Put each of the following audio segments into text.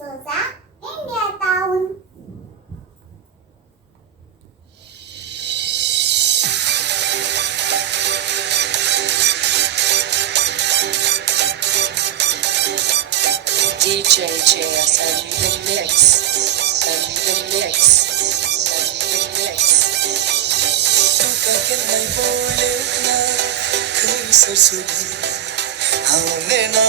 D'Souza, India Town. DJ JS and the mix, and the mix, and the mix. तुका केन्नाय पळोवंक ना खंयसर सोदून हांव नेना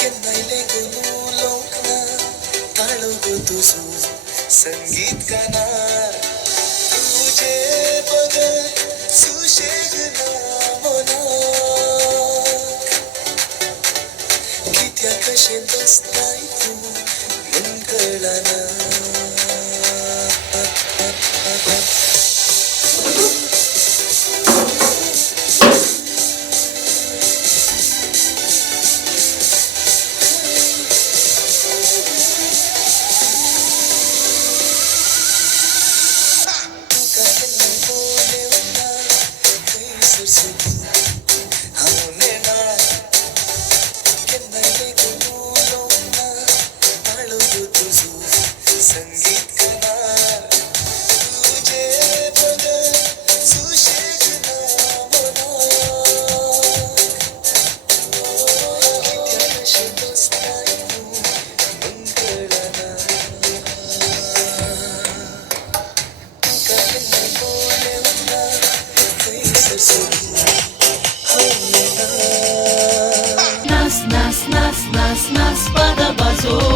केन्नाय लेगून उलोवंक ना ताळो गो तुजो संगीत गाणार तुजे बगत सुशेग ना मनाक कित्याक कशें बसताय तूं म्हूण कळना तुका केन्नाय पळोवंक ना खंयसर सोदून हांव नेना केन्नाय लेगून उलोवंक ना ताळो गो तुजो संगीत गाणार तुजे बगत सुशेग ना मनाक कित्याक कशें बसताय तूं म्हूण कळना तुका केन्नाय पळोवंक ना खंयसर सोदून हांव नेना Nas, nas, nas, nas, nas, pada bazoo.